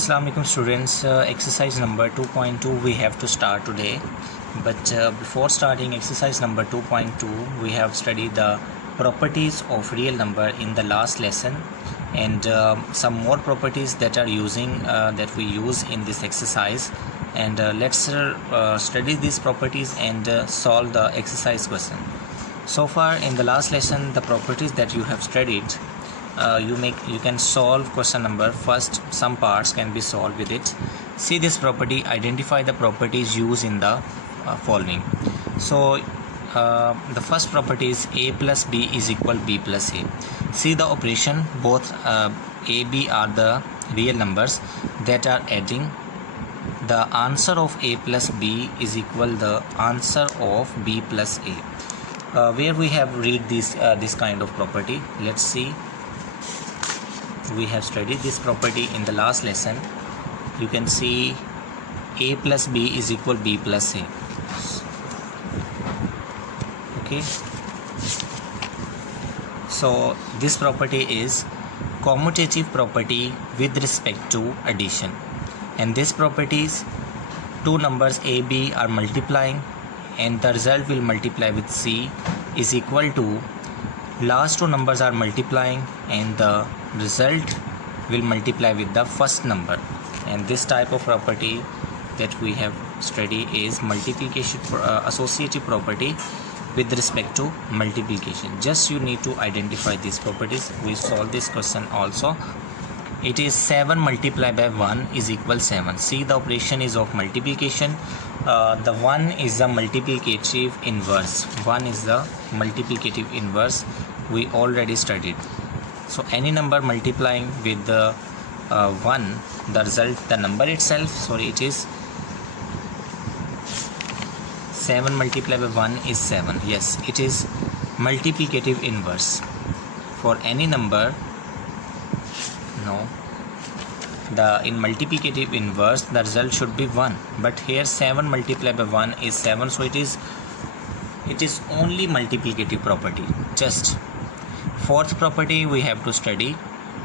Assalamualaikum students, exercise number 2.2 we have to start today, but before starting exercise number 2.2 we have studied the properties of real number in the last lesson, and some more properties that are using that we use in this exercise, and let's study these properties and solve the exercise question. So far in the last lesson, the properties that you have studied, you can solve question number. First, some parts can be solved with it. See this property, identify the properties used in the following. So the first property is a plus b is equal b plus a. See the operation, both a, b are the real numbers that are adding. The answer of a plus b is equal the answer of b plus a. Where we have read this kind of property, let's see. We have studied this property in the last lesson. You can see a plus b is equal b plus a. Okay, so this property is commutative property with respect to addition, and this property is two numbers a b are multiplying and the result will multiply with c is equal to last two numbers are multiplying and the result will multiply with the first number. And this type of property that we have studied is multiplication associative property with respect to multiplication. Just you need to identify these properties. We solve this question also. It is 7 multiplied by 1 is equal 7. See the operation is of multiplication. The 1 is the multiplicative inverse. 1 is the multiplicative inverse. We already studied. So any number multiplying with the 1, the result, the number itself, it is 7 multiplied by 1 is 7. Yes, it is multiplicative inverse. For any number, in multiplicative inverse the result should be 1, but here 7 multiplied by 1 is 7, so it is only multiplicative property. Just fourth property we have to study,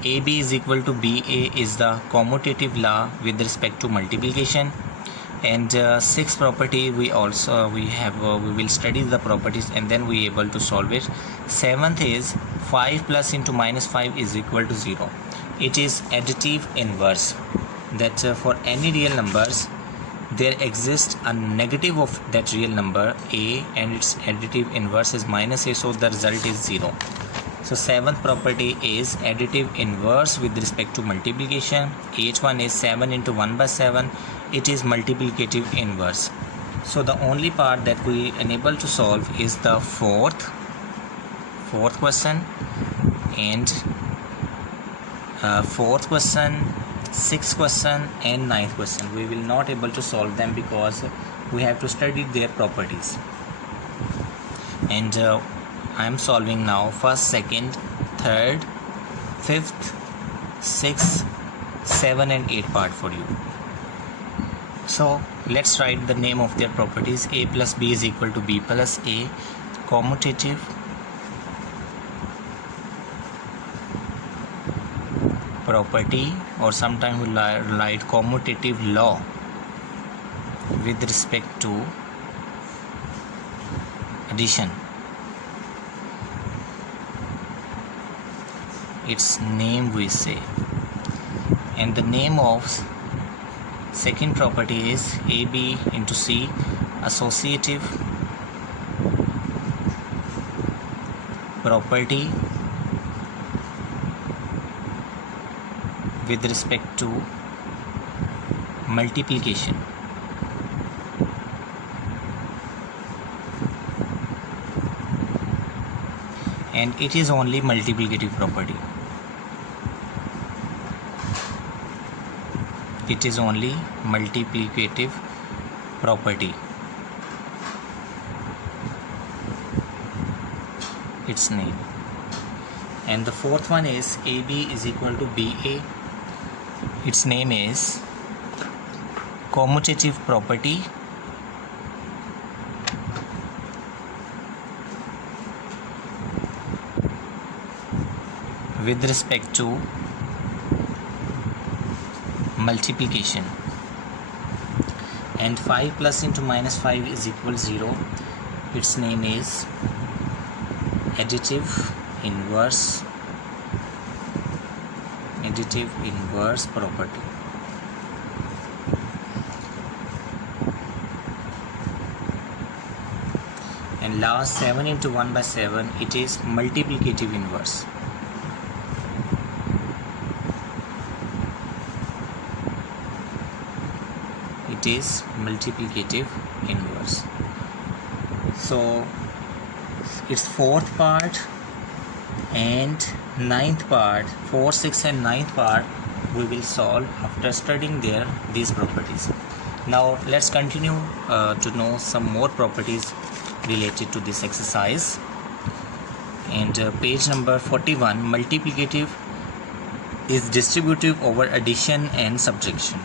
ab is equal to ba is the commutative law with respect to multiplication. And sixth property we will study the properties and then we able to solve it. Seventh is 5 plus into minus 5 is equal to 0. It is additive inverse, that for any real numbers there exists a negative of that real number a and its additive inverse is minus a, so the result is 0. So seventh property is additive inverse with respect to multiplication. Eighth one is 7 into 1 by 7. It is multiplicative inverse. So the only part that we enable to solve is the fourth question, and fourth question, sixth question and ninth question. We will not able to solve them because we have to study their properties. And I am solving now first, second, third, fifth, sixth, 7 and 8 part for you. So let's write the name of their properties. A plus b is equal to b plus a, commutative property, or sometimes we write commutative law with respect to addition. Its name we say, and the name of second property is ab into c, associative property with respect to multiplication. And it is only multiplicative property. It is only multiplicative property. Its name. And the fourth one is ab is equal to ba. Its name is commutative property with respect to multiplication, and 5 plus into minus 5 is equal 0. Its name is additive inverse property. And last, 7 into 1 by 7, it is multiplicative inverse. It is multiplicative inverse. So its fourth part and ninth part, 4, 6 and ninth part we will solve after studying these properties. Now let's continue to know some more properties related to this exercise. And page number 41, multiplicative is distributive over addition and subtraction.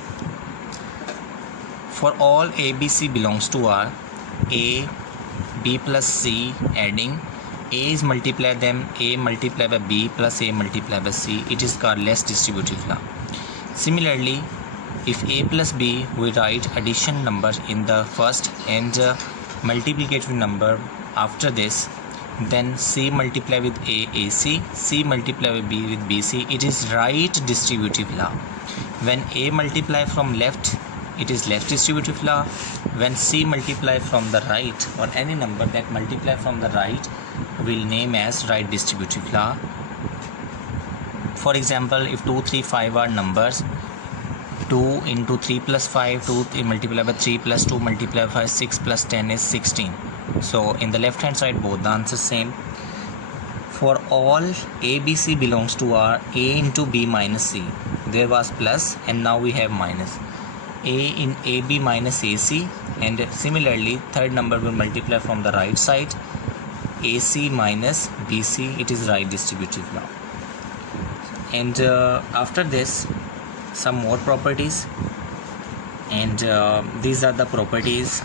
For all A, B, C belongs to R, A, B plus C adding, A is multiplied them, A multiplied by B plus A multiplied by C, it is called less distributive law. Similarly, if A plus B, we write addition number in the first and multiplicative number after this, then C multiply with A, AC, C multiply with B with BC, it is right distributive law. When A multiply from left, it is left distributive law. When C multiply from the right, or any number that multiply from the right, will name as right distributive law. For example, if 2, 3, 5 are numbers, 2 into 3 plus 5, 2 multiplied by 3 plus 2 multiplied by 5, 6 plus 10 is 16. So in the left hand side both the answers same. For all A, B, C belongs to R, A into B minus C, there was plus and now we have minus. A in AB minus AC, and similarly third number will multiply from the right side, AC minus BC, it is right distributive law. And after this some more properties, and these are the properties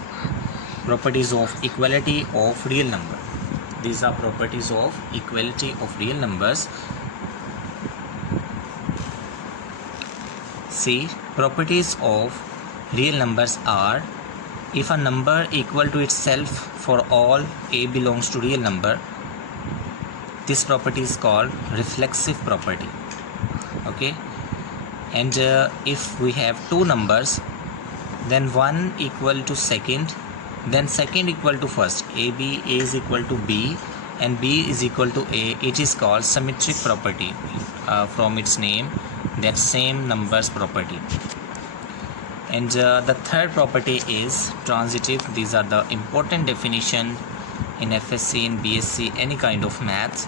of equality of real number. These are properties of equality of real numbers. See, properties of real numbers are: if a number equal to itself for all A belongs to real number, this property is called reflexive property. Okay, and if we have two numbers, then one equal to second, then second equal to first, A is equal to B and B is equal to A, it is called symmetric property, from its name, that same numbers property. And the third property is transitive. These are the important definition in FSC, in BSc, any kind of maths.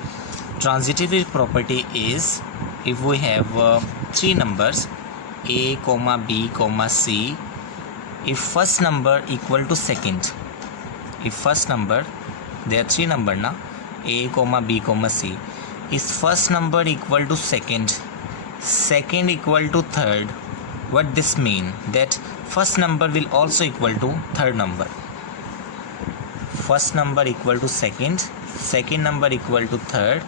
Transitive property is if we have three numbers A, B, C, if first number equal to second, if first number, there are three number na, A, B, C, is first number equal to second, second equal to third, what this mean? That first number will also equal to third number. First number equal to second, second number equal to third.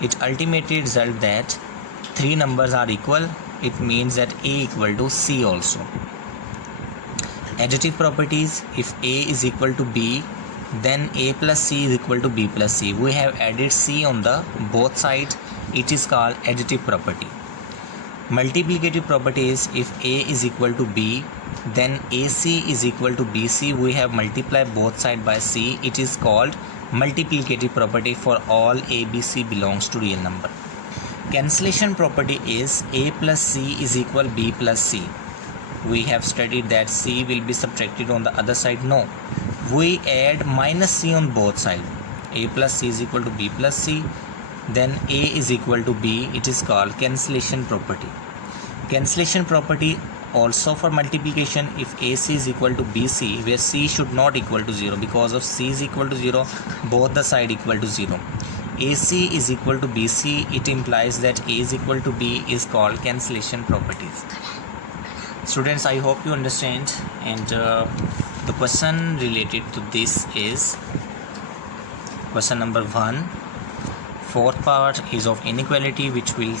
It ultimately result that three numbers are equal. It means that A equal to C also. Additive properties: if A is equal to B, then A plus C is equal to B plus C. We have added C on the both sides. It is called additive property. Multiplicative property is if A is equal to B, then AC is equal to BC. We have multiplied both sides by C. It is called multiplicative property for all A, B, C belongs to real number. Cancellation property is A plus C is equal B plus C. We have studied that C will be subtracted on the other side. No, we add minus C on both sides. A plus C is equal to B plus C. Then A is equal to B, it is called cancellation property. Cancellation property also for multiplication if AC is equal to BC, where C should not equal to 0, because of C is equal to 0, both the side equal to 0. AC is equal to BC, it implies that A is equal to B, is called cancellation properties. Students, I hope you understand, and the question related to this is question number 1. Fourth part is of inequality, which we'll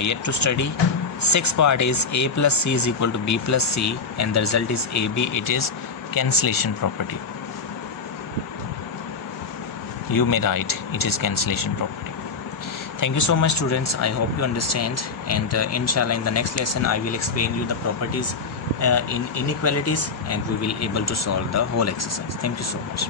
yet to study. Sixth part is a plus c is equal to b plus c, and the result is ab. It is cancellation property. You may write it is cancellation property. Thank you so much, students. I hope you understand, and inshallah in the next lesson I will explain you the properties in inequalities, and we will able to solve the whole exercise. Thank you so much.